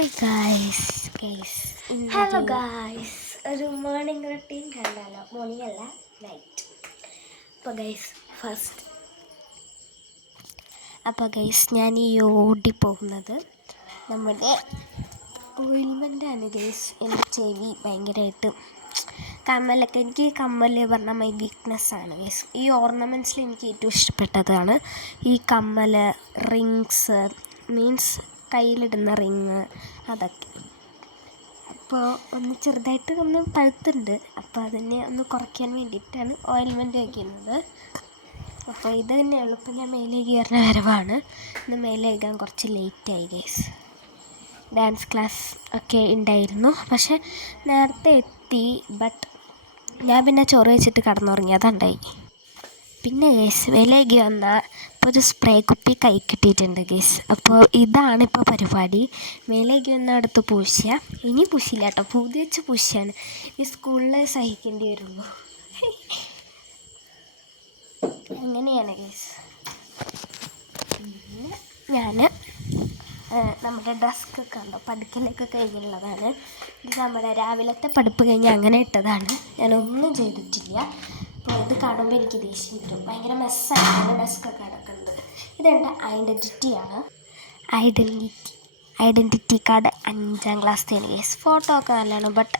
Guys hello guys, ഒരു morning routine കണ്ടാലോ? Morning അല്ല, നൈറ്റ്. അപ്പോൾ ഗൈസ് ഞാൻ ഈ ഓടിപ്പോകുന്നത് നമ്മുടെ ഓയിൽമെൻ്റാണ് ഗൈസ്. എൻ്റെ ചെവി ഭയങ്കരമായിട്ട് എനിക്ക് കമ്മൽ പറഞ്ഞാൽ മൈ വീക്ക്നെസ്സാണ് ഗൈസ്. ഈ ഓർണമെൻറ്റ്സിൽ എനിക്ക് ഏറ്റവും ഇഷ്ടപ്പെട്ടതാണ് ഈ കമ്മൽ, റിങ്സ്, മീൻസ് കയ്യിലിടുന്ന റിങ്, അതൊക്കെ. അപ്പോൾ ചെറുതായിട്ട് പഴുത്തുണ്ട്. അപ്പോൾ അതിനെ ഒന്ന് കുറയ്ക്കാൻ വേണ്ടിയിട്ടാണ് ഓയിൽമെൻറ്റ് വയ്ക്കുന്നത്. അപ്പോൾ ഇത് തന്നെയുള്ളൂ. ഇപ്പോൾ ഞാൻ മേലെ കയറുന്ന വരവാണ്. ഇന്ന് മേലെ കയറാൻ കുറച്ച് ലേറ്റായി ഗൈസ്. ഡാൻസ് ക്ലാസ് ഒക്കെ ഉണ്ടായിരുന്നു, പക്ഷേ നേരത്തെ എത്തി. ബട്ട് ഞാൻ പിന്നെ ചോറ് വെച്ചിട്ട് കടന്നുറങ്ങി, അതുണ്ടായി. പിന്നെ ഗൈസ് വിലകി വന്നാൽ ഇപ്പോൾ ഒരു സ്പ്രേ കുപ്പി കൈ കിട്ടിയിട്ടുണ്ട് ഗൈസ്. അപ്പോൾ ഇതാണിപ്പോൾ പരിപാടി. വിലകി വന്ന അടുത്ത് പൂശുക. ഇനി പൂശില്ല കേട്ടോ, പൂതി വെച്ച് പൂശിയാണ്. ഈ സ്കൂളിൽ സഹിക്കേണ്ടി വരുള്ളൂ. അങ്ങനെയാണ് ഗൈസ്. പിന്നെ ഞാൻ നമ്മുടെ ഡെസ്ക് കണ്ടോ, പഠിക്കലൊക്കെ കഴിഞ്ഞുള്ളതാണ്. ഇത് നമ്മുടെ രാവിലത്തെ പഠിപ്പ് കഴിഞ്ഞ് അങ്ങനെ ഇട്ടതാണ്. ഞാനൊന്നും ചെയ്തിട്ടില്ല. അപ്പോൾ ഇത് കാണുമ്പോൾ എനിക്ക് ദേഷ്യം വരും. ഭയങ്കര മെസ്സാണ് ഡെസ്കൊക്കെ കിടക്കുന്നത്. ഇതെൻ്റെ ഐഡൻറ്റിറ്റിയാണ്. ഐഡൻറ്റിറ്റി കാർഡ് 5ാം ക്ലാസ്സിലാണ് ഗൈസ്. ഫോട്ടോ ഒക്കെ നല്ലതാണ്. ബട്ട്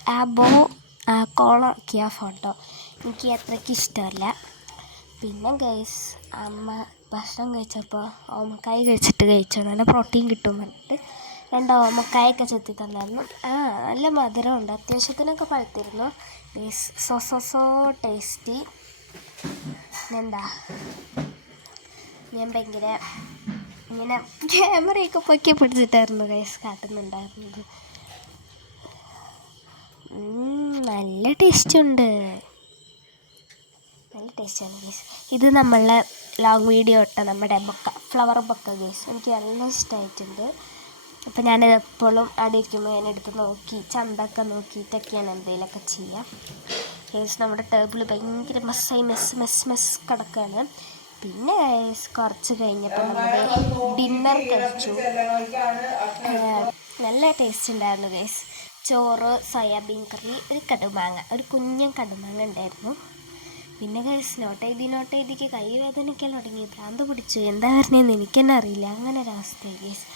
കോളാക്കിയ ഫോട്ടോ എനിക്ക് അത്രയ്ക്ക് ഇഷ്ടമല്ല. പിന്നെ ഗൈസ് അമ്മ ഭക്ഷണം കഴിച്ചപ്പോൾ ഓമക്കായ കഴിച്ചു. നല്ല പ്രോട്ടീൻ കിട്ടും പറഞ്ഞിട്ട് 2 ഓമക്കായൊക്കെ ചെത്തി തന്നായിരുന്നു. നല്ല മധുരമുണ്ട്, അത്യാവശ്യത്തിനൊക്കെ പഴുത്തിരുന്നു ഗൈസ്. So tasty. ഞാൻ ഭയങ്കര ഇങ്ങനെ ക്യാമറയൊക്കെ പൊക്കി പിടിച്ചിട്ടായിരുന്നു ഗൈസ് കാട്ടുന്നുണ്ടായിരുന്നത്. നല്ല ടേസ്റ്റുണ്ട്, നല്ല ടേസ്റ്റാണ് ഗൈസ്. ഇത് നമ്മളെ ലോങ് വീഡിയോ ഇട്ട നമ്മുടെ ഫ്ലവർ ബൊക്ക ഗൈസ്. എനിക്ക് നല്ല ഇഷ്ടമായിട്ടുണ്ട്. അപ്പോൾ ഞാനിത് എപ്പോഴും അവിടെ ഇരിക്കുമ്പോൾ ഞാൻ എടുത്ത് നോക്കി ചന്തൊക്കെ നോക്കിയിട്ടൊക്കെയാണ് എന്തെങ്കിലുമൊക്കെ ചെയ്യുക ഗൈസ്. നമ്മുടെ ടേബിൾ ഭയങ്കര മെസ്സ് കിടക്കുകയാണ്. പിന്നെ ഗൈസ് കുറച്ച് കഴിഞ്ഞപ്പോൾ നമ്മുടെ ഡിന്നർ കഴിച്ചു. നല്ല ടേസ്റ്റ് ഉണ്ടായിരുന്നു ഗൈസ്. ചോറ്, സോയാബീൻ കറി, ഒരു കുഞ്ഞൻ കടുമാങ്ങ ഉണ്ടായിരുന്നു. പിന്നെ ഗൈസ് നോട്ട് എഴുതിക്ക് കൈ വേദനയ്ക്കാൻ തുടങ്ങി. ഭ്രാന്ത് പിടിച്ചു. എന്താ പറഞ്ഞതെന്ന് എനിക്ക് തന്നെ അറിയില്ല. അങ്ങനെ ഒരവസ്ഥയായി ഗൈസ്.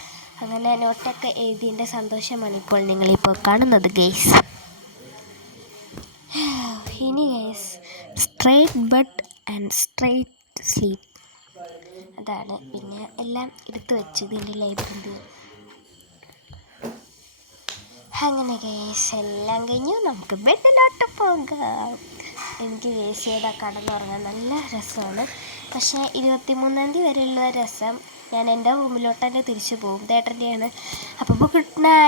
അങ്ങനെ നോട്ടൊക്കെ എഴുതിയതിൻ്റെ സന്തോഷമാണ് ഇപ്പോൾ നിങ്ങളിപ്പോൾ കാണുന്നത് ഗൈസ്. ഇനി guys straight bed and straight sleep, അതാണ്. പിന്നെ എല്ലാം എടുത്ത് വെച്ചു ഇതിൻ്റെ ലൈബ്രറി. അങ്ങനെ ഗൈസ് എല്ലാം കഴിഞ്ഞു, നമുക്ക് ബെഡിലോട്ട് പോകാം. എനിക്ക് ഗൈസ് ചെയ്താൽ കടന്നുറങ്ങാൻ നല്ല രസമാണ്. പക്ഷേ 23-ാം തീയതി വരെയുള്ള രസം ഞാൻ എൻ്റെ റൂമിലോട്ട് തന്നെ തിരിച്ചു പോകും. തേട്ടൻ്റെയാണ്. അപ്പോൾ ഗുഡ് നൈറ്റ്.